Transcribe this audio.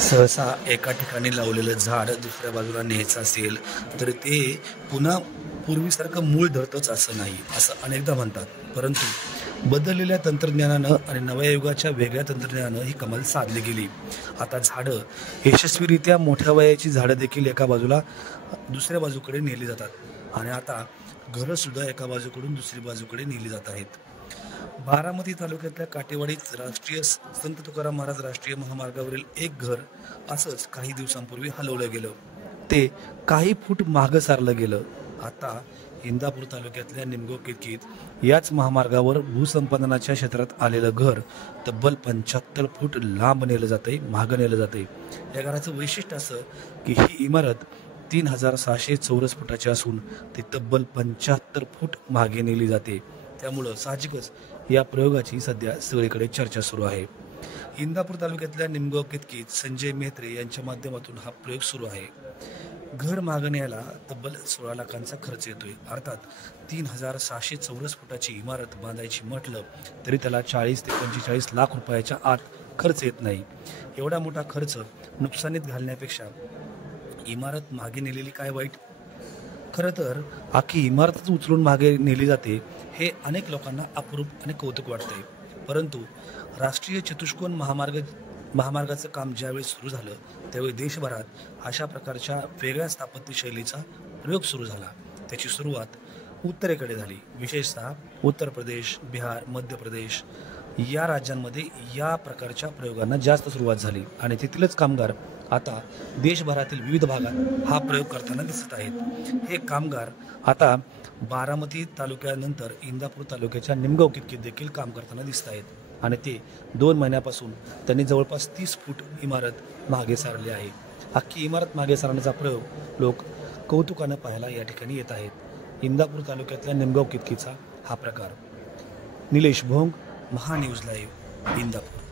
सहसा एका ठिकाणी लावलेलं झाड दुसऱ्या बाजूला न्यायचं असेल तर ते पुन्हा पूर्वीसारखं मूळ धरतंच असं नाही, असं अनेकदा म्हणतात. परंतु बदललेल्या तंत्रज्ञानानं आणि नव्या युगाच्या वेगळ्या तंत्रज्ञानानं ही कमाल साधली गेली. आता झाडं यशस्वीरित्या मोठ्या वयाची झाडं देखील एका बाजूला दुसऱ्या बाजूकडे नेली जातात आणि आता घरंसुद्धा एका बाजूकडून दुसरी बाजूकडे नेली जात आहेत. बारामती तालुक्यातल्या काटेवाडीत राष्ट्रीय संत तुकाराम महाराज राष्ट्रीय महामार्गावरील एक घर असंच काही दिवसांपूर्वी हलवलं गेलं. ते काही फूट मागं सारलं गेलं. आता इंदापूर तालुक्यातल्या निमगाव केतकीत याच महामार्गावर भूसंपादनाच्या क्षेत्रात आलेलं घर तब्बल 75 फूट लांब नेलं जातंय, मागं नेलं जातंय. या घराचं वैशिष्ट्य असं की ही इमारत 3600 चौरस फुटाची असून ती तब्बल 75 फूट मागे नेली जाते. त्यामुळं साहजिकच या प्रयोगाची सध्या सगळीकडे चर्चा सुरू आहे. इंदापूर तालुक्यातल्या निमगाव केतकीत संजय मेहत्रे यांच्या माध्यमातून हा प्रयोग सुरू आहे. घर मागं न्यायला तब्बल 16 लाखांचा खर्च येतोय. अर्थात 3600 चौरस फुटाची इमारत बांधायची म्हटलं तरी त्याला 40 ते 45 लाख रुपयाच्या आत खर्च येत नाही. एवढा मोठा खर्च नुकसानीत घालण्यापेक्षा इमारत मागे नेलेली काय वाईट? खरं तर अख्खी इमारतच उचलून मागे नेली जाते हे अनेक लोकांना अप्रूप आणि कौतुक वाटते. परंतु राष्ट्रीय चतुष्कोन महामार्गाचं काम ज्यावेळी सुरू झालं त्यावेळी देशभरात अशा प्रकारच्या वेगळ्या स्थापत्य शैलीचा प्रयोग सुरू झाला. त्याची सुरुवात उत्तरेकडे झाली. विशेषतः उत्तर प्रदेश, बिहार, मध्य प्रदेश या राज्यांमध्ये या प्रकारच्या प्रयोगांना जास्त सुरुवात झाली आणि तेथीलच कामगार आता देशभरातील विविध भागात हा प्रयोग करताना दिसत आहेत. हे कामगार आता बारामती तालुक्यानंतर इंदापूर तालुक्याच्या निमगाव केतकीत देखील काम करताना दिसत आहेत आणि ते 2 महिन्यापासून त्यांनी जवळपास 30 फूट इमारत मागे सारली आहे. अख्खी इमारत मागे सारण्याचा प्रयोग लोक कौतुकानं पाहायला या ठिकाणी येत आहेत. इंदापूर तालुक्यातल्या निमगाव केतकीचा हा प्रकार. निलेश भोंग, महान्यूज लाईव्ह, इंदापूर.